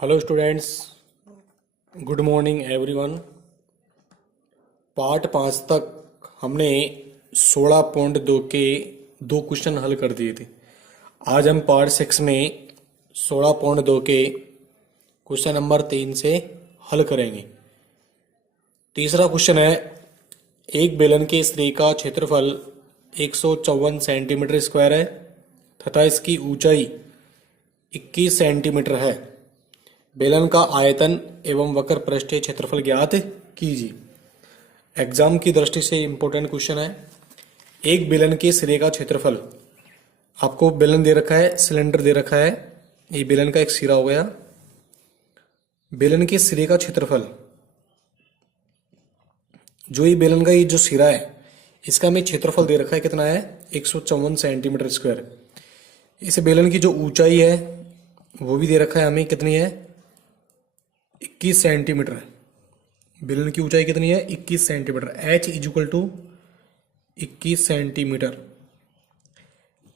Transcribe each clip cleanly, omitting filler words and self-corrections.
Hello students, good morning everyone. Part 5 तक हमने 16.2 के दो क्वेश्चन हल कर दिए थे। आज हम पार्ट 6 में 16.2 के क्वेश्चन नंबर 3 से हल करेंगे। तीसरा क्वेश्चन है, एक बेलन के सिरे का क्षेत्रफल 154 सेंटीमीटर स्क्वायर है तथा इसकी ऊंचाई 21 सेंटीमीटर है। बेलन का आयतन एवं वक्र पृष्ठीय क्षेत्रफल ज्ञात कीजिए। एग्जाम की दृष्टि से इंपॉर्टेंट क्वेश्चन है। एक बेलन के सिरे का क्षेत्रफल, आपको बेलन दे रखा है, सिलेंडर दे रखा है, ये बेलन का एक सिरा हो गया। बेलन के सिरे का क्षेत्रफल, जो ये बेलन का ये जो सिरा है, इसका हमें क्षेत्रफल दे रखा है, कितना है? 154 सेंटीमीटर स्क्वायर। इस बेलन की जो ऊंचाई है वो भी दे रखा है हमें, कितनी है? 21 सेंटीमीटर। बेलन की ऊंचाई कितनी है? 21 centimetre. h equal to 21 centimetre.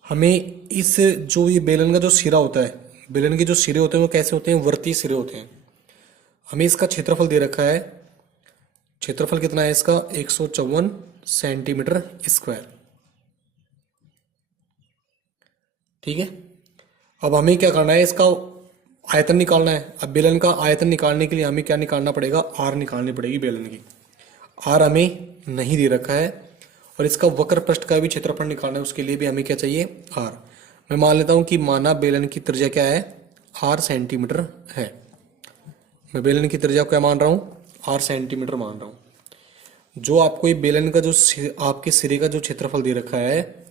हमें इस जो ये बेलन का जो सिरा होता है, बेलन के जो सिरे होते हैं वो कैसे होते हैं? वर्तीय सिरे होते हैं। हमें इसका क्षेत्रफल दे रखा है, क्षेत्रफल कितना है इसका? 154 सेंटीमीटर स्क्वायर। ठीक है, अब हमें क्या करना है? इसका आयतन निकालना है। अब बेलन का आयतन निकालने के लिए हमें क्या निकालना पड़ेगा? आर निकालनी पड़ेगी बेलन की। आर हमें नहीं दे रखा है। और इसका वक्र पृष्ठ का भी क्षेत्रफल निकालना है, उसके लिए भी हमें क्या चाहिए? आर। मैं मान लेता हूं कि माना बेलन की त्रिज्या क्या है? आर सेंटीमीटर है। मैं बेलन की त्रिज्या क्या मान रहा हूं? आर सेंटीमीटर मान रहा हूं। जो आपको ये बेलन का जो आपके सिरे का जो क्षेत्रफल दे रखा है,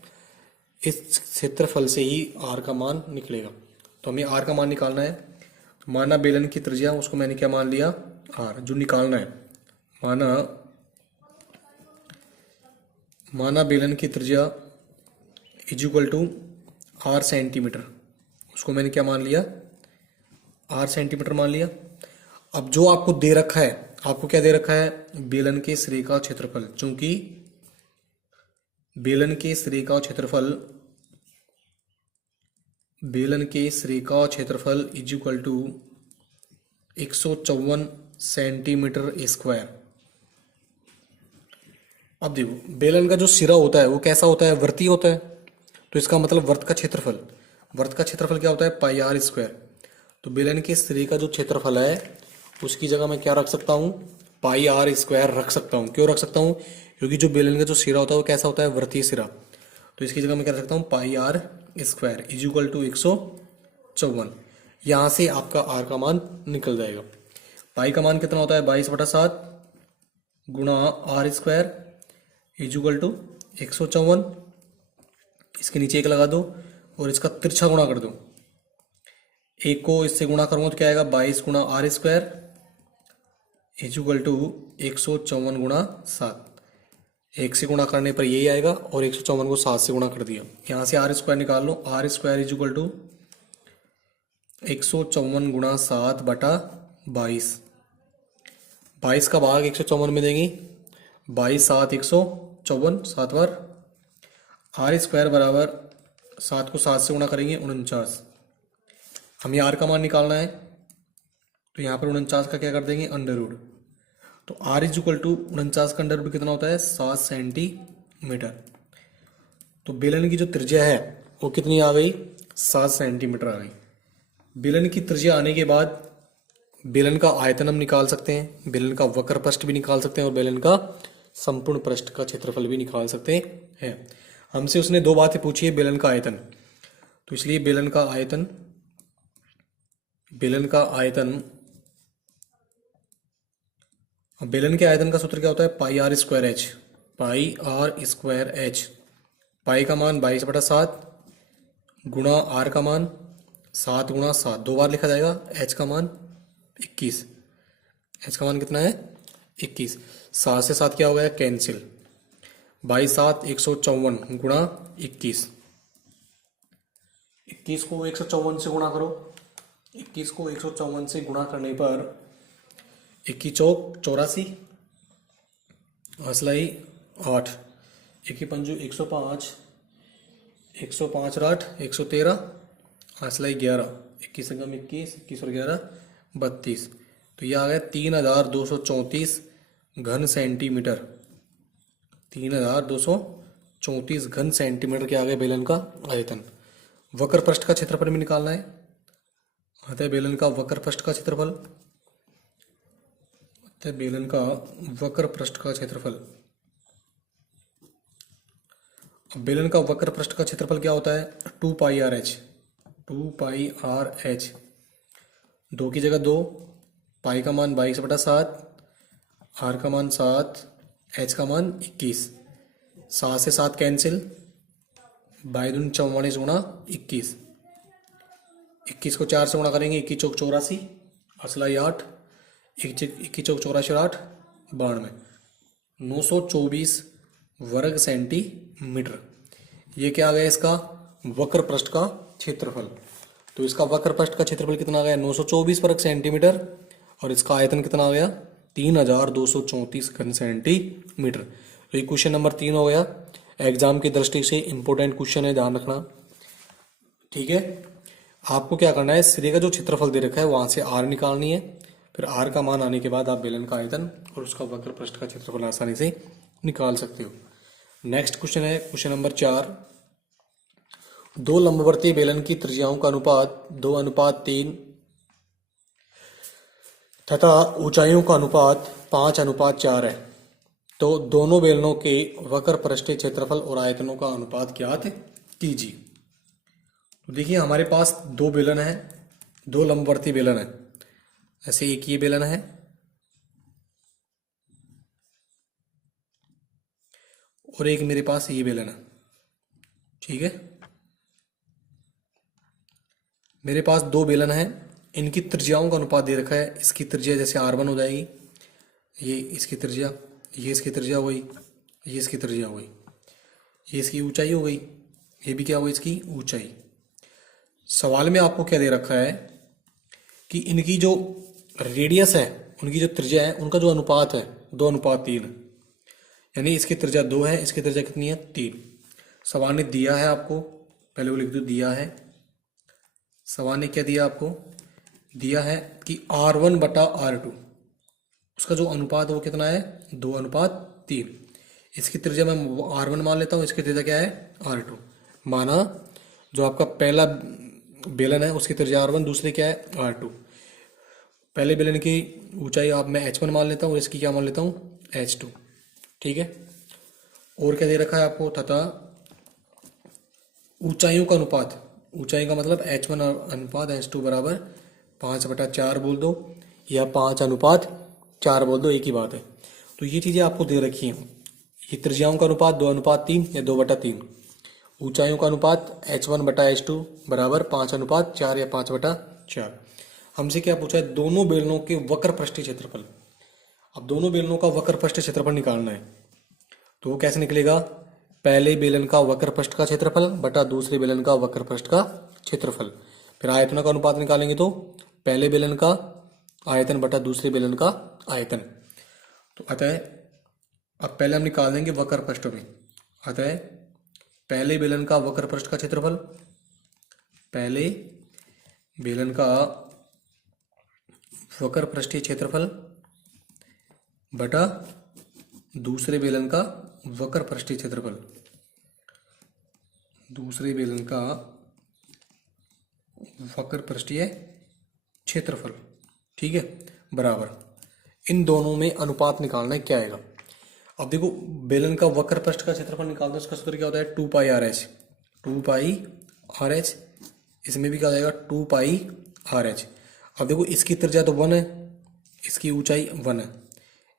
इस क्षेत्रफल से ही आर का मान निकलेगा। तो हमें आर का मान निकालना है। तो माना बेलन की त्रिज्या, उसको मैंने क्या मान लिया? आर। जो निकालना है, माना बेलन की त्रिज्या is equal to R centimetre, उसको मैंने क्या मान लिया? आर सेंटीमीटर मान लिया। अब जो आपको दे रखा है, आपको क्या दे रखा है? बेलन के सिरे का क्षेत्रफल। चूंकि बेलन के सिरे का क्षेत्रफल is equal to 154 centimetre square. अब देखो, बेलन का जो सिरा होता है वो कैसा होता है? वर्तीय होता है। तो इसका मतलब वर्त का क्षेत्रफल क्या होता है? Pi R square. तो बेलन के सिरे का जो क्षेत्रफल है उसकी जगह मैं क्या रख सकता हूँ? पाई आर स्क्वायर रख सकता हूँ। क्यों रख सकता हूँ? क्योंकि जो बेलन का जो सिरा होता है वो कैसा होता है? वर्तीय सिरा। तो इसकी जगह मैं क्या रख सकता हूँ? Pi R square is equal to 154। यहां से आपका आर का मान निकल जाएगा। पाई का मान कितना होता है? 22/7 गुणा R square is equal to 154। इसके नीचे एक लगा दो और इसका तिरछा गुणा कर दो। एक को इससे गुणा करूंगा तो क्या आएगा? 22 गुणा R square is equal to 154 गुणा 7। एक से गुणा करने पर यही आएगा और 154 को 7 से गुणा कर दिया। यहां से आर स्क्वायर निकाल लो। R square is equal to 154 गुणा 7/22। 22 का भाग 154 में देंगे। 22 7 154, 7 बार। आर स्क्वायर बराबर 7 को 7 से गुणा करेंगे 49। हमें आर का मान निकालना है, तो यहाँ पर 49 का क्या कर देंगे? Under root. तो आर इज इक्वल टू 49 का अंडर रूट कितना होता है? 7 सेंटीमीटर। तो बेलन की जो त्रिज्या है वो कितनी आ गई? 7 सेंटीमीटर आ गई। बेलन की त्रिज्या आने के बाद बेलन का आयतन हम निकाल सकते हैं, बेलन का वक्र पृष्ठ भी निकाल सकते हैं और बेलन का संपूर्ण पृष्ठ का क्षेत्रफल भी निकाल सकते हैं। हमसे उसने दो बातें पूछी है, बेलन का आयतन। तो इसलिए बेलन का आयतन बेलन के आयतन का सूत्र क्या होता है? Pi R square H. Pi R square H. Pi का मान 22/7 गुणा आर का मान 7 गुणा 7, दो बार लिखा जाएगा। एच का मान 21। एच का मान कितना है? 21। 7 से 7 क्या हो गया? कैंसिल। 22 7 154 गुणा 21। 21 को 154 से गुणा करो। 21 को 154 से गुणा करने पर 21 चौक 84, असलाई 8, 1 पंजू 105, 105 और 8 113, असलाई 11, 21 संगम 21, 21 और 11 32। तो ये आ गया 3234 घन सेंटीमीटर। 3234 घन सेंटीमीटर के आगे बेलन का आयतन। वक्र पृष्ठ का क्षेत्रफल भी निकालना है। अतः बेलन का वक्र पृष्ठ का क्षेत्रफल, अतः बेलन का वक्र पृष्ठ का क्षेत्रफल। अब बेलन का वक्र पृष्ठ का क्षेत्रफल क्या होता है? 2 पाई आर एच। 2 पाई आर एच, 2 की जगह 2, पाई का मान 22/7, आर का मान 7, एच का मान 21। 7 से 7 कैंसिल, 22 44 गुणा 21। 21 को 4 से गुणा करेंगे, 21 चौक 84, असलाई 8, 21 चौक 84 8, 92, 924 वर्ग सेंटीमीटर। ये क्या आ गया इसका? वक्र पृष्ठ का क्षेत्रफल। तो इसका वक्र पृष्ठ का क्षेत्रफल कितना आ गया? 924 वर्ग सेंटीमीटर। और इसका आयतन कितना आ गया? 3234 घन सेंटीमीटर। तो ये क्वेश्चन नंबर 3 हो गया। एग्जाम की दृष्टि से इंपॉर्टेंट क्वेश्चन है, ध्यान रखना। ठीक है, आपको क्या करना है, सिरे का जो क्षेत्रफल दे रखा है वहां से आर निकालनी है। फिर आर का मान आने के बाद आप बेलन का आयतन और उसका वक्र पृष्ठ का क्षेत्रफल आसानी से निकाल सकते हो। नेक्स्ट क्वेश्चन है क्वेश्चन नंबर 4। दो लंबवर्तीय बेलन की त्रिज्याओं का अनुपात 2:3 तथा ऊंचाइयों का अनुपात 5:4 है। तो दोनों बेलनों के वक्र पृष्ठीय क्षेत्रफल और आयतनों का अनुपात ज्ञात कीजिए। तो देखिए, हमारे पास दो बेलन है, दो लंबवर्तीय बेलन है। ऐसे एक ये बेलन है और एक मेरे पास ये बेलन है। ठीक है, मेरे पास दो बेलन है, इनकी त्रिज्याओं का अनुपात दे रखा है। इसकी त्रिज्या जैसे R1 हो जाएगी, ये इसकी त्रिज्या, ये इसकी त्रिज्या हो गई, ये इसकी त्रिज्या हो गई, ये इसकी ऊंचाई हो गई, ये भी क्या हो गई इसकी ऊंचाई। सवाल में आपको क्या दे रखा है कि इनकी जो रेडियस है, उनकी जो त्रिज्या है, उनका जो अनुपात है 2:3, यानी इसकी त्रिज्या 2 है, इसकी त्रिज्या कितनी है? 3। सवाल ने दिया है आपको, पहले वो लिख दो, दिया है। सवाल ने क्या दिया आपको? दिया है कि R1/R2 उसका जो अनुपात है वो कितना है? 2:3। इसकी त्रिज्या मैं R1 मान लेता हूँ, इसकी त्रिज्या क्या है? R2। माना जो आपका पहला बेलन है उसकी त्रिज्या R1, दूसरी क्या है? R2। पहले बेलन की ऊंचाई आप मैं H1 मान लेता हूँ और इसकी क्या मान लेता हूँ? H2। ठीक है, और क्या दे रखा है आपको? तथा ऊंचाइयों का अनुपात, ऊंचाई का मतलब H1 अनुपात H2 बराबर 5/4 बोल दो या 5:4 बोल दो, एक ही बात है। तो ये चीजें आपको दे रखी हैं। ये त्रिज्याओं का अनुपात 2:3 या 2/3, ऊंचाइयों का अनुपात H1/H2 बराबर 5:4 या 5/4। हमसे क्या पूछा है? दोनों बेलनों के वक्र पृष्ठीय क्षेत्रफल। अब दोनों बेलनों का वक्र पृष्ठीय क्षेत्रफल निकालना है, तो वो कैसे निकलेगा? पहले बेलन का वक्र पृष्ठ का क्षेत्रफल बटा दूसरे बेलन का वक्र पृष्ठ का क्षेत्रफल। फिर आयतनों का अनुपात निकालेंगे तो पहले बेलन का आयतन बटा दूसरे बेलन का आयतन। तो अतः अब पहले हम निकाल देंगे वक्र पृष्ठ में। अतः पहले बेलन का वक्र पृष्ठ का क्षेत्रफल, पहले बेलन का वक्र पृष्ठीय क्षेत्रफल बटा दूसरे बेलन का वक्र पृष्ठीय क्षेत्रफल, दूसरे बेलन का वक्र पृष्ठीय क्षेत्रफल। ठीक है, बराबर इन दोनों में अनुपात निकालना है, क्या आएगा? अब देखो, बेलन का वक्र पृष्ठ का क्षेत्रफल निकालना है, उसका सूत्र क्या होता है? 2 पाई आर एच। 2 पाई आर एच, इसमें भी क्या हो जाएगा? 2 पाई आर एच। अब देखो, इसकी त्रिज्या तो 1 है, इसकी ऊंचाई 1 है,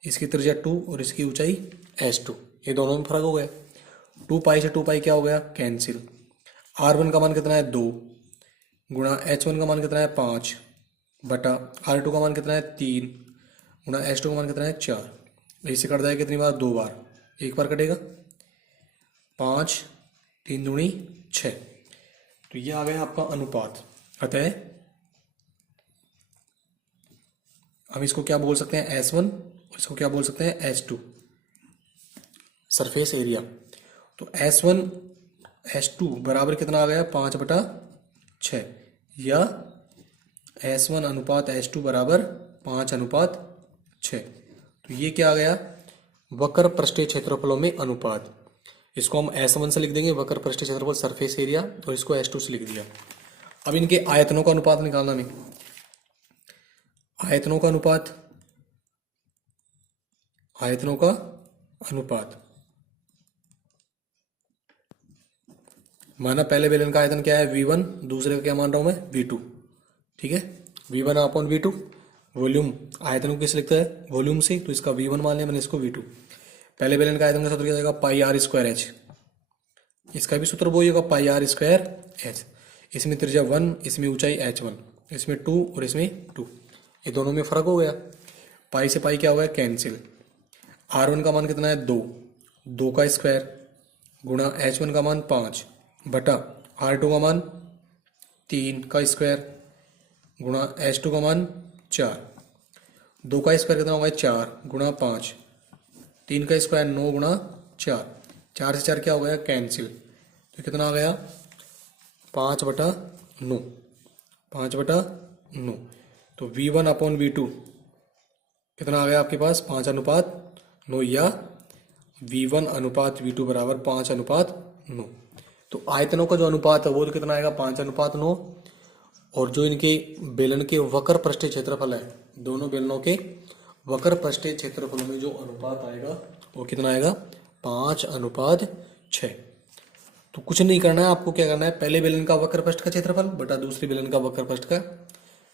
इसकी त्रिज्या 2 और इसकी ऊंचाई H2। ये दोनों में फर्क हो गया। 2 पाई से 2 पाई क्या हो गया? कैंसिल। R1 का मान कितना है? 2 गुणा H1 का मान कितना है? 5 बटा R2 का मान कितना है? 3 गुणा H2 का मान कितना है? 4। इससे कट जाएगा कितनी बार? 2 बार। एक बार कटेगा, 5 3 दूनी 6। तो ये आ गया आपका अनुपात। अतः हम इसको क्या बोल सकते हैं? S1, इसको क्या बोल सकते हैं? H2, surface area. तो S1 H2 बराबर कितना आ गया? 5/6 या S1 अनुपात S2 बराबर 5:6। तो ये क्या आ गया, वक्र पृष्ठीय क्षेत्रफलों में अनुपात। इसको हम S1 से लिख देंगे, वक्र पृष्ठीय क्षेत्रफल सरफेस एरिया, और इसको S2 से लिख दिया। अब इनके आयतनों का अनुपात निकालना हमें। आयतनों का अनुपात, आयतनों का अनुपात माना पहले बेलन का आयतन क्या है V1, दूसरे का क्या मान रहा हूं मैं V2। ठीक है, V1 अपॉन V2, वॉल्यूम आयतन को किस लिखता है, वॉल्यूम से, तो इसका V1 मान लिया मैंने, इसको V2। पहले बेलन का आयतन का सूत्र क्या जाएगा, पाई आर स्क्वायर एच। इसका भी सूत्र वही होगा, पाई आर स्क्वायर एच। इसमें त्रिज्या 1, इसमें ऊंचाई H1, इसमें 2 और इसमें 2, ये दोनों में फर्क हो गया। पाई से पाई क्या हो गया, कैंसिल। R1 का मान कितना है 2, 2 का स्क्वायर गुणा H1 का मान 5 बटा R2 का मान 3 का स्क्वायर गुणा H2 का मान 4। 2 का स्क्वायर कितना होगा 4 गुणा 5, 3 का स्क्वायर 9 गुणा 4, 4 से 4 क्या हो गया कैंसिल। तो कितना आ गया 5/9, 5/9। तो V1 अपॉन V2 कितना आ गया आपके पास 5:9, या V1 अनुपात V2 बराबर 5:9। तो आयतनों का जो अनुपात है वो तो कितना आएगा 5:9, और जो इनके बेलन के वक्र पृष्ठीय क्षेत्रफल है, दोनों बेलनों के वक्र पृष्ठीय क्षेत्रफलों में जो अनुपात आएगा वो कितना आएगा 5:6। तो कुछ नहीं करना है आपको, क्या करना है, पहले बेलन का वक्र पृष्ठ का क्षेत्रफल बटा दूसरे बेलन का वक्र पृष्ठ का,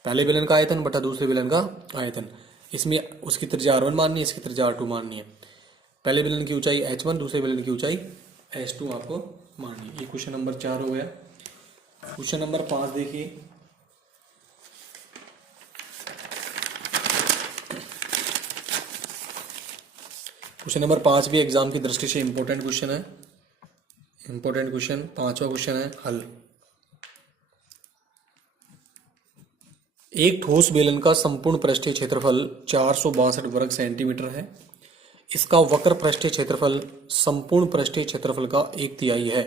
पहले बेलन का आयतन बटा दूसरे बेलन का आयतन। इसमें उसकी त्रिज्या R1 माननी है, इसकी त्रिज्या R2 माननी है। पहले बेलन की ऊंचाई H1, दूसरे बेलन की ऊंचाई H2 आपको माननी है। ये क्वेश्चन नंबर 4 हो गया। क्वेश्चन नंबर 5 देखिए, क्वेश्चन नंबर 5 भी एग्जाम की दृष्टि से इंपॉर्टेंट क्वेश्चन है। इंपॉर्टेंट क्वेश्चन, 5वां क्वेश्चन है हल। एक ठोस बेलन का संपूर्ण पृष्ठीय क्षेत्रफल 462 वर्ग सेंटीमीटर है। इसका वक्र पृष्ठीय क्षेत्रफल संपूर्ण पृष्ठीय क्षेत्रफल का 1/3 है।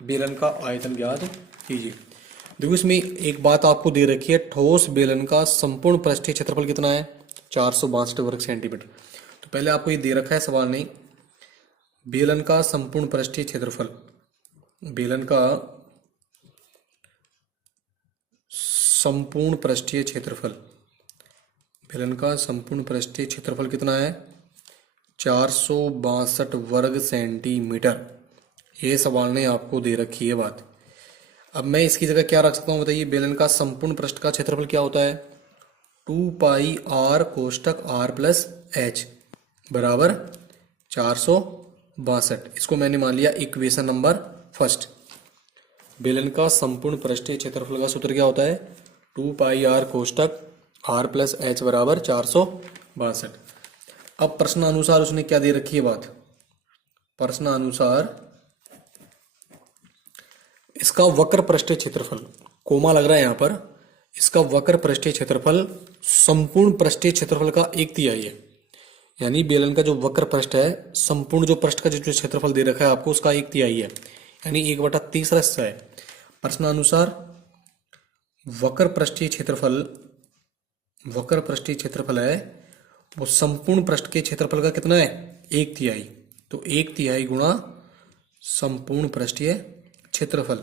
बेलन का आयतन ज्ञात कीजिए। देखो इसमें एक बात आपको दे रखी है, ठोस बेलन का संपूर्ण पृष्ठीय क्षेत्रफल कितना है 462 वर्ग सेंटीमीटर। तो पहले आपको ये दे रखा है सवाल नहीं, बेलन का संपूर्ण पृष्ठीय क्षेत्रफल, बेलन का संपूर्ण पृष्ठीय क्षेत्रफल, बेलन का संपूर्ण पृष्ठीय क्षेत्रफल कितना है 462 वर्ग सेंटीमीटर। ये सवाल ने आपको दे रखी है बात। अब मैं इसकी जगह क्या रख सकता हूँ बताइए, बेलन का संपूर्ण पृष्ठ का क्षेत्रफल क्या होता है 2 पाई r कोष्टक r प्लस h बराबर 462। इसको मैंने मान लिया इक्वेशन नंबर फर्स्ट। बेलन का संपूर्ण पृष्ठीय क्षेत्रफल का सूत्र क्या होता है 2 पाई r कोष्टक r प्लस h बराबर 462। अब प्रश्न अनुसार उसने क्या दे रखी है बात, प्रश्न अनुसार इसका वक्र पृष्ठीय क्षेत्रफल, कोमा लग रहा है यहाँ पर, इसका वक्र पृष्ठीय क्षेत्रफल संपूर्ण पृष्ठीय क्षेत्रफल का 1/3 है। यानी बेलन का जो वक्र पृष्ठ है, संपूर्ण जो पृष्ठ का जो क्षेत्रफल दे रखा है आपको, उसका 1/3 है, यानी 1/3 हिस्सा है। प्रश्न अनुसार वक्र पृष्ठीय क्षेत्रफल, वक्र पृष्ठीय क्षेत्रफल है वो संपूर्ण पृष्ठ के क्षेत्रफल का कितना है 1/3। तो 1/3 गुणा संपूर्ण पृष्ठीय क्षेत्रफल।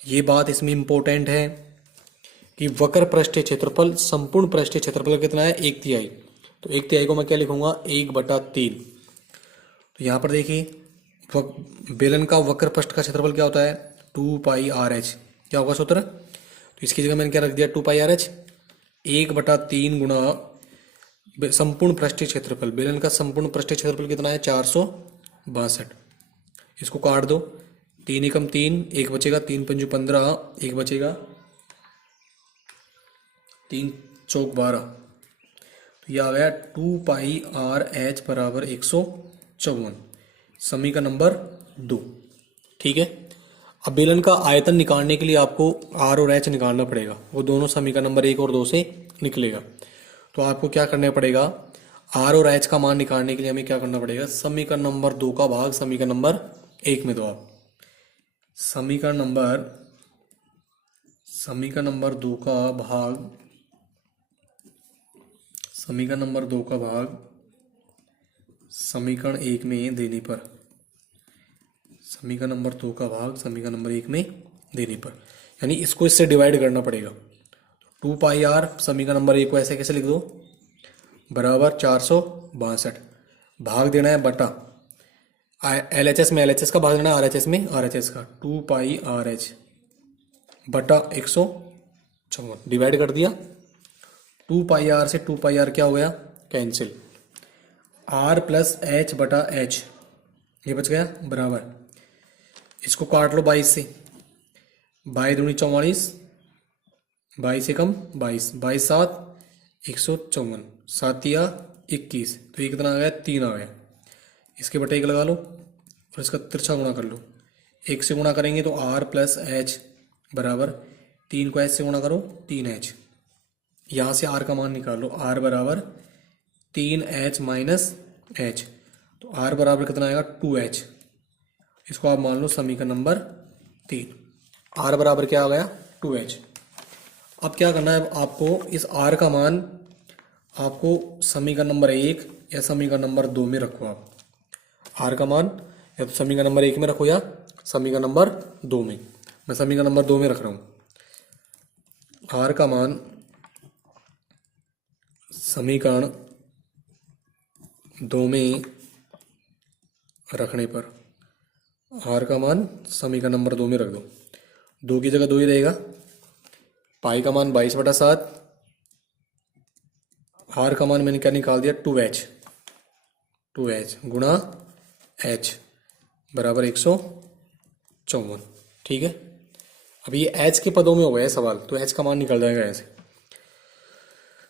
ये बात इसमें इंपॉर्टेंट है कि वक्र पृष्ठीय क्षेत्रफल संपूर्ण पृष्ठीय क्षेत्रफल कितना है 1/3। तो 1/3 को मैं क्या लिखूंगा 1/3। तो यहाँ पर देखिए बेलन का वक्र पृष्ठ का क्षेत्रफल क्या होता है 2 पाई आर एच। क्या होगा सूत्र, तो इसकी जगह मैंने क्या रख दिया 2 पाई आर एच। 1/3 गुणा संपूर्ण पृष्ठीय क्षेत्रफल, बेलन का संपूर्ण पृष्ठीय क्षेत्रफल कितना है 462। इसको काट दो, 3 एकम 3, 1 बचेगा, 3 पंजू 15, 1 बचेगा, 3 चौक 12। तो यह आ गया 2 पाई आर एच बराबर 154, समीकरण नंबर 2। ठीक है। अब बेलन का आयतन निकालने के लिए आपको आर और एच निकालना पड़ेगा, वो दोनों समीकरण नंबर 1 और 2 से निकलेगा। तो आपको क्या करना पड़ेगा, आर और एच का मान निकालने के लिए हमें क्या करना पड़ेगा, समीकरण नंबर 2 का भाग समीकरण नंबर 1 में दो। आप समीकरण समीकरण नंबर दो का भाग समीकरण नंबर दो का भाग समीकरण एक में देने पर, समीकरण नंबर दो का भाग समीकरण नंबर एक में देने पर, यानी इसको इससे डिवाइड करना पड़ेगा। 2 पाई आर समीकरण नंबर एक को ऐसे कैसे लिख दो, बराबर 462, भाग देना है बटा एल एच एस में एल एच एस का भाग देना है आर एच एस में आर एच एस का, 2 पाई आर एच बटा 154, डिवाइड कर दिया। 2 पाई आर से 2 पाई आर क्या हो गया, कैंसिल। आर प्लस एच बटा एच ये बच गया, बराबर इसको काट लो 22 से, 22×2 = 44, 22 से कम 22, 22×7 154, 7×3 = 21, तो ये कितना आ गया, 3 आ गया। इसके बटे 1 लगा लो और इसका तिरछा गुणा कर लो। 1 से गुणा करेंगे तो आर प्लस एच बराबर 3 को एच से गुणा करो 3h, यहाँ से आर का मान निकाल लो, आर बराबर 3h माइनस एच, तो आर बराबर कितना आएगा 2h। इसको आप मान लो समीकरण नंबर 3, आर बराबर क्या आ गया 2h। अब क्या करना है आपको, इस आर का मान आपको समीकरण नंबर 1 या समीकरण नंबर 2 में रखो। आप आर का मान या तो समीकरण नंबर 1 में रखो या समीकरण नंबर 2 में। मैं समीकरण नंबर 2 में रख रहा हूं। आर का मान समीकरण 2 में रखने पर, आर का मान समीकरण नंबर 2 में रख दो, 2 की जगह 2 ही रहेगा। पाई का मान 22/7, आर का मान मैंने क्या निकाल दिया 2h गुणा h बराबर 154, ठीक है। अब ये h के पदों में हो गया है सवाल, तो h का मान निकल जाएगा ऐसे,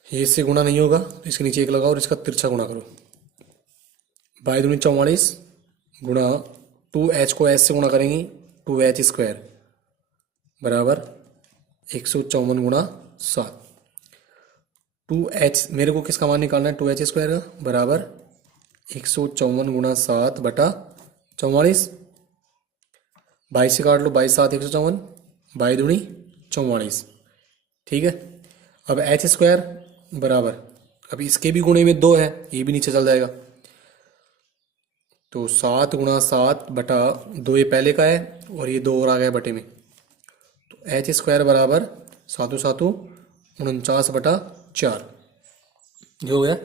ये इससे गुणा नहीं होगा तो इसके नीचे 1 लगाओ और इसका तिरछा गुणा करो। 22×44 गुणा 2h को h से गुणा करेंगे 2h² बराबर 154×7। 2h मेरे को किसका मान निकालना है, 2h² का बराबर 154×7 बटा 44, 22 से काट लो, 22×7 154, 22×44, ठीक है। अब h² बराबर, अब इसके भी गुणे में 2 है, ये भी नीचे चल जाएगा, तो 7×7 बटा 2 ये पहले का है और ये 2 और आ गया बटे में, तो h² बराबर 7×7 = 49/4, जो हो गया।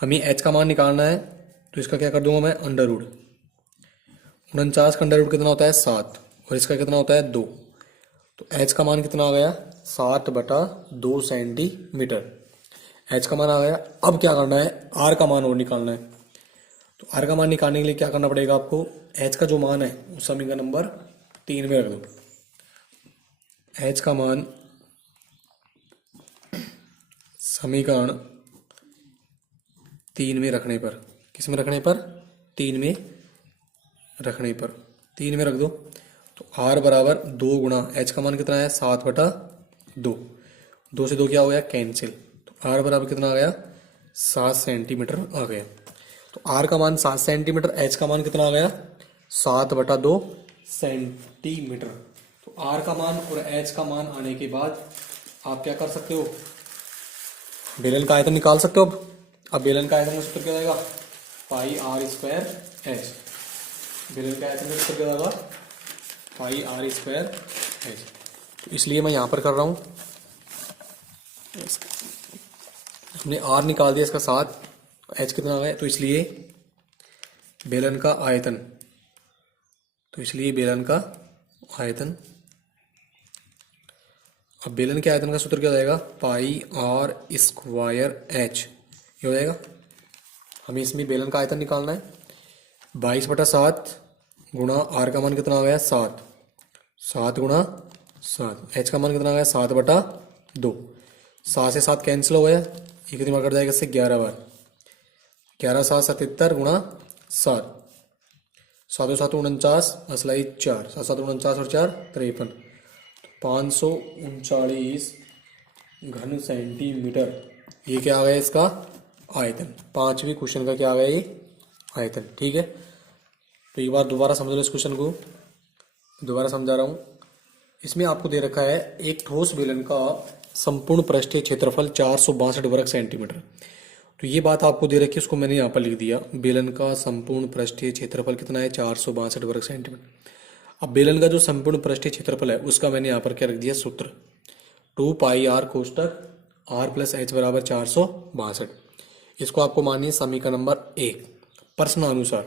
हमें h का मान निकालना है तो इसका क्या कर दूंगा मैं, अंडर रूट। 49 का अंडर रूट कितना होता है 7 और इसका कितना होता है 2, तो h का मान कितना आ गया 7/2 सेंटीमीटर, h का मान आ गया। अब क्या करना है, r का मान और निकालना है, तो r का मान निकालने के लिए क्या करना पड़ेगा आपको, h का जो मान है वो समीकरण नंबर 3 में रख दो। h का मान समीकरण 3 में रखने पर, किस में रखने पर, 3 में रखने पर, 3 में रख दो, तो r बराबर 2 गुणा h का मान कितना है 7/2, 2 से 2 क्या हो गया कैंसिल, तो r बराबर कितना आ गया 7 सेंटीमीटर आ गया। तो r का मान 7 सेंटीमीटर, h का मान कितना आ गया 7/2 सेंटीमीटर। तो r का मान और h का मान आने के बाद आप क्या कर सकते हो, बेलन का आयतन निकाल सकते हो। अब बेलन का आयतन का सूत्र क्या रहेगा, πr²h, बेलन का आयतन का सूत्र क्या रहेगा πr²h। तो इसलिए मैं यहाँ पर कर रहा हूँ, हमने r निकाल दिया इसका 7, h कितना आ गया, तो इसलिए बेलन का आयतन, तो इसलिए बेलन का आयतन, अब बेलन के आयतन का सूत्र क्या हो जाएगा πr²h, ये हो जाएगा। हमें इसमें बेलन का आयतन निकालना है, 22/7 गुणा r का मान कितना आ गया 7, 7×7, h का मान कितना आ गया 7/2, 7 से 7 कैंसिल हो गया, ये कितनी बार कट जाएगा इससे 11 बार, 11×7 77 गुणा 7, 7×7 49, असलाई 4, 7×7 49 और 4 53, 539 घन सेंटीमीटर, ये क्या आ गया इसका आयतन। 5वीं क्वेश्चन का क्या आ गया ये आयतन, ठीक है। तो एक बार दोबारा समझ लो, इस क्वेश्चन को दोबारा समझा रहा हूँ। इसमें आपको दे रखा है एक ठोस बेलन का संपूर्ण पृष्ठीय क्षेत्रफल 462 वर्ग सेंटीमीटर। तो ये बात आपको दे रखी है, उसको मैंने यहाँ पर लिख दिया। बेलन का संपूर्ण पृष्ठीय क्षेत्रफल कितना है? 462 वर्ग सेंटीमीटर। अब बेलन का जो संपूर्ण पृष्ठीय क्षेत्रफल है उसका मैंने यहाँ पर क्या रख दिया? सूत्र 2 पाई r कोष्टक r प्लस एच बराबर 462। इसको आपको मानिए समीकरण नंबर 1। प्रश्नानुसार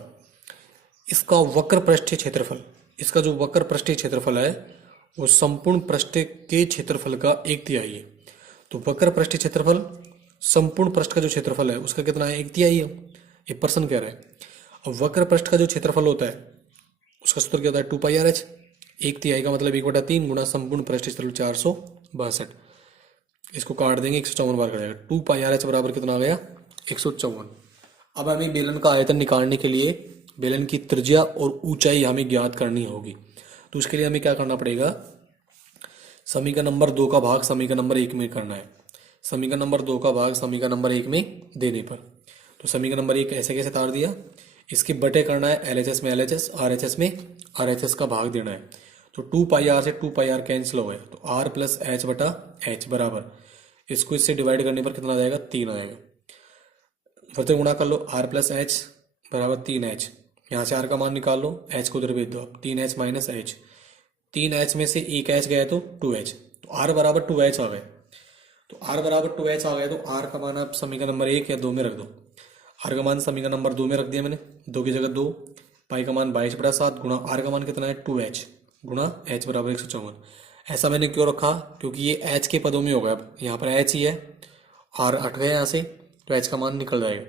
इसका वक्र पृष्ठीय क्षेत्रफल, इसका जो वक्र पृष्ठीय क्षेत्रफल है वो संपूर्ण पृष्ठ के क्षेत्रफल का 1/3 है। तो वक्र पृष्ठीय क्षेत्रफल संपूर्ण पृष्ठ का जो क्षेत्रफल है उसका कितना है? 1/3 है। ये प्रश्न कह रहा है। अब वक्र पृष्ठ का जो क्षेत्रफल होता है उसका सूत्र क्या होता है? 2 पाई r h। 1/3 का मतलब 1/3 गुणा संपूर्ण पृष्ठीय क्षेत्रफल 462। इसको काट देंगे, 154 बार कर जाएगा। 2 पाई r h बराबर कितना आ गया? 154। अब हमें बेलन का आयतन निकालने के लिए बेलन की त्रिज्या और ऊंचाई हमें ज्ञात करनी होगी। तो उसके लिए हमें क्या करना पड़ेगा? समीकरण नंबर 2 का भाग समीकरण नंबर 1 में करना है। समीकरण नंबर 2 का भाग समीकरण नंबर 1 में देने पर, तो समीकरण नंबर 1 ऐसे कैसे तार दिया? इसके बटे करना है, LHS में LHS, RHS में RHS का भाग देना है। तो 2 पाई r से 2 पाई r कैंसिल हो गया, तो r प्लस एच बटा एच बराबर, इसको इससे डिवाइड करने पर कितना आ जाएगा? 3 आएगा। फिर से गुणा कर लो, r प्लस एच बराबर 3h। यहाँ से r का मान निकाल लो, h को उधर भेज दो। अब 3h माइनस एच, 3h में से एक h गया तो 2h, तो r बराबर 2h आ गए। तो r बराबर 2h आ गया, तो r का मान आप समीकरण नंबर 1 या 2 में रख दो। r का मान समीकरण नंबर 2 में रख दिया मैंने, 2 की जगह 2। पाई का मान 22/7 गुणा r का मान कितना है? 2h गुणा h बराबर 154। ऐसा मैंने क्यों रखा? क्योंकि ये h के पदों में होगा। अब यहाँ पर h ही है, r हट गया यहाँ से, तो h का मान निकल जाएगा।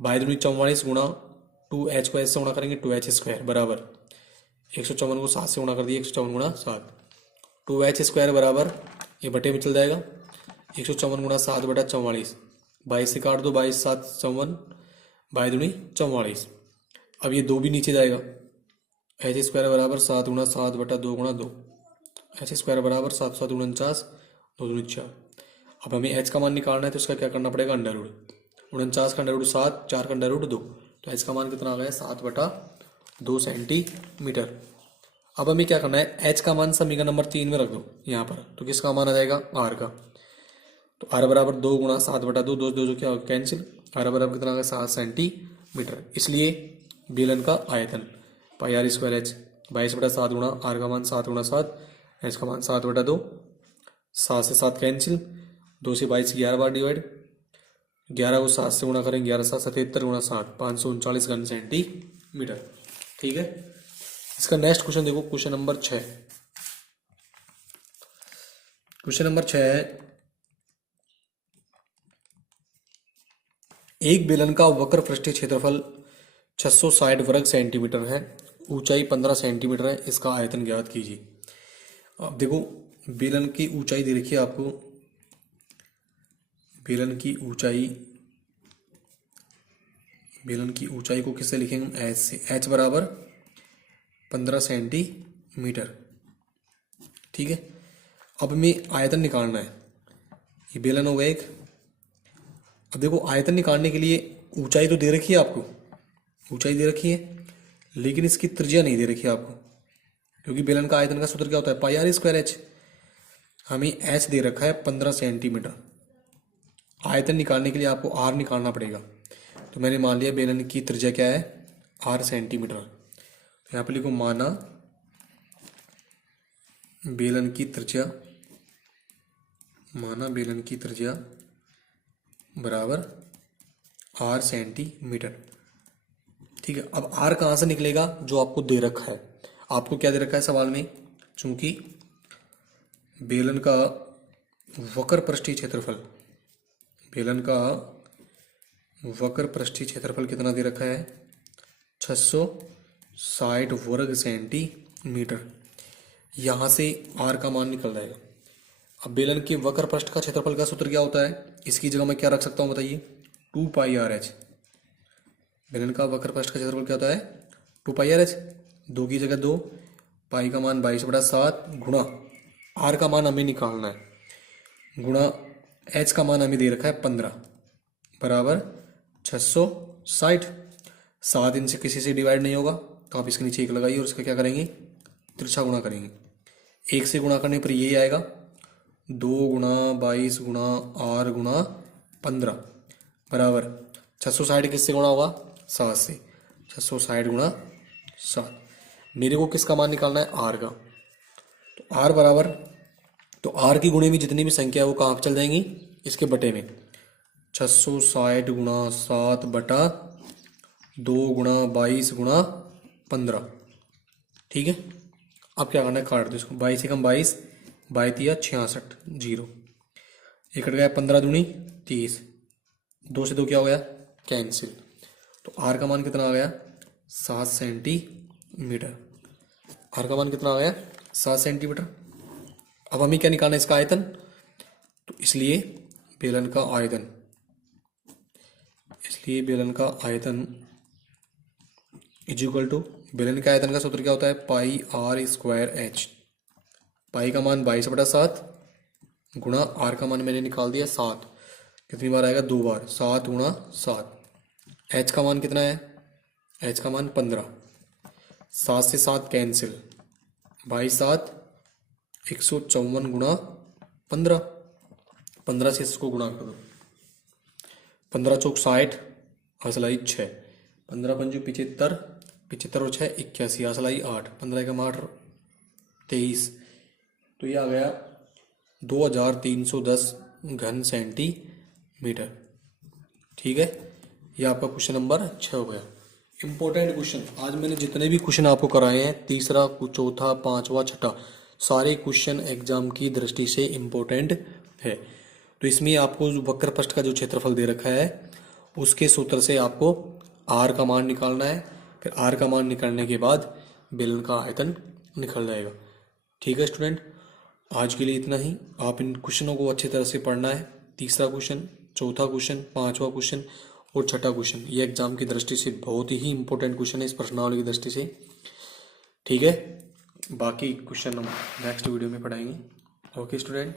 22×44 गुणा 2h को ऐसे गुणा करेंगे 2h² बराबर 154 को 7 से गुणा कर दिए, 154 गुणा 7, 2h² बराबर ये बटे में चल जाएगा 154 गुणा 7 बटा 44। 22 से काट दो, 22 7 54, 22×44। अब ये 2 भी नीचे जाएगा, h² बराबर 7 गुणा 7 बटा 2 गुणा 2, h² बराबर 7 7 49, 2 दूनी 4। अब हमें h का मान निकालना है, तो इसका क्या करना पड़ेगा? अंडर रूट 49 का अंडर रूट 7, 4 का अंडर रूट 2, तो h का मान कितना आ गया? 7/2 सेंटीमीटर। अब हमें क्या करना है? h का मान समीकरण नंबर 3 में रख दो यहाँ पर, तो किसका मान आ जाएगा? r का। तो r बराबर 2 गुणा 7/2, 2 2 क्या होगा? कैंसिल। r बराबर कितना आ गया? 7 सेंटीमीटर। इसलिए बेलन का आयतन πr² h 22/7 गुणा r का मान 7 गुणा 7, h का मान 7/2, 7 से 7 कैंसिल, 2 से 22 11 बार डिवाइड, 11 को 7 से गुणा करेंगे, 11 7 77 गुणा 7, 539 घन सेंटीमीटर। ठीक है। इसका नेक्स्ट क्वेश्चन देखो, क्वेश्चन नंबर 6। क्वेश्चन नंबर 6 है, एक बेलन का वक्र पृष्ठीय क्षेत्रफल 660 वर्ग सेंटीमीटर है, ऊंचाई 15 सेंटीमीटर है, इसका आयतन ज्ञात कीजिए। अब देखो बेलन की ऊंचाई दे रखी है आपको, बेलन की ऊंचाई को किससे लिखेंगे? एच से। एच बराबर 15 सेंटीमीटर। ठीक है। अब हमें आयतन निकालना है, ये बेलन होगा एक। अब देखो आयतन निकालने के लिए ऊंचाई तो दे रखी है आपको, ऊंचाई दे रखी है, लेकिन इसकी त्रिज्या नहीं दे रखी है आपको, क्योंकि बेलन का आयतन का सूत्र क्या होता है? πr²h। हमें h दे रखा है 15 सेंटीमीटर। आयतन निकालने के लिए आपको r निकालना पड़ेगा। तो मैंने मान लिया बेलन की त्रिज्या क्या है? r centimetre. तो यहाँ पे लिखो माना बेलन की त्रिज्या बराबर r सेंटीमीटर। ठीक है। अब r कहाँ से निकलेगा? जो आपको दे रखा है। आपको क्या दे रखा है सवाल में? चूंकि बेलन का वक्र पृष्ठीय क्षेत्रफल कितना दे रखा है? 660 वर्ग सेंटीमीटर। यहाँ से r का मान निकल जाएगा। अब बेलन के वक्र पृष्ठ का क्षेत्रफल का सूत्र क्या होता है? इसकी जगह मैं क्या रख सकता हूँ बताइए? 2 पाई r h। बेलन का वक्र पृष्ठ का क्षेत्रफल क्या होता है? 2 पाई r h। 2 की जगह 2, पाई का मान 22/7 गुणा r का मान हमें निकालना है, गुणा h का मान हमें दे रखा है 15 बराबर 660। 7 इनसे किसी से डिवाइड नहीं होगा, तो आप इसके नीचे 1 लगाइए और इसका क्या करेंगे? तिरछा गुणा करेंगे। 1 से गुणा करने पर यही आएगा 2 गुणा 22 गुणा r गुणा 15 बराबर 660 किससे गुणा होगा 7 से 660 गुणा 7। मेरे को किसका मान निकालना है r का। तो r बराबर तो r की गुणे में जितनी भी संख्या है वो कहाँ पे चल जाएंगी इसके बटे में 660 गुणा 7 बटा 2 गुणा 22 गुणा 15। ठीक है अब क्या करना है काट दो इसको 22 एकम 22 22 66 जीरो एक कट गया 15 दूनी 30 2 से 2 क्या हो गया कैंसिल। तो आर का मान कितना आ गया 7 सेंटीमीटर। आर का मान कितना आ गया 7 सेंटीमीटर। अब हमें क्या निकालना है इसका आयतन। तो इसलिए बेलन का आयतन इज इक्वल टू बेलन के आयतन का सूत्र क्या होता है pi R square H. Pi का मान 22/7 गुणा आर का मान मैंने निकाल दिया 7 कितनी बार आएगा 2 बार 7 गुणा 7। एच का मान कितना है एच का मान 15 7 से 7 कैंसिल 22/7 154 गुणा 15 15 से इसको गुणा कर दो 15 चौक 60 असलाई 6 15 पंजू 75 75 और 6 81 असलाई 8 15 का 8 23 तो ये आ गया 2310 घन सेंटीमीटर। ठीक है ये आपका क्वेश्चन नंबर 6 हो गया। इंपॉर्टेंट क्वेश्चन आज मैंने जितने भी क्वेश्चन आपको कराए हैं तीसरा चौथा पांचवा छठा सारे क्वेश्चन एग्जाम की दृष्टि से इम्पोर्टेंट है। तो इसमें आपको वक्र पृष्ठ का जो क्षेत्रफल दे रखा है उसके सूत्र से आपको आर का मान निकालना है। फिर आर का मान निकालने के बाद बेलन का आयतन निकल जाएगा। ठीक है स्टूडेंट आज के लिए इतना ही। आप इन क्वेश्चनों को अच्छी तरह से पढ़ना है। तीसरा क्वेश्चन चौथा क्वेश्चन पांचवा क्वेश्चन और छठा क्वेश्चन ये एग्जाम की दृष्टि से बहुत ही इंपॉर्टेंट क्वेश्चन है इस प्रश्नावली की दृष्टि से। ठीक है बाकी क्वेश्चन हम नेक्स्ट वीडियो में पढ़ाएंगे। Okay student.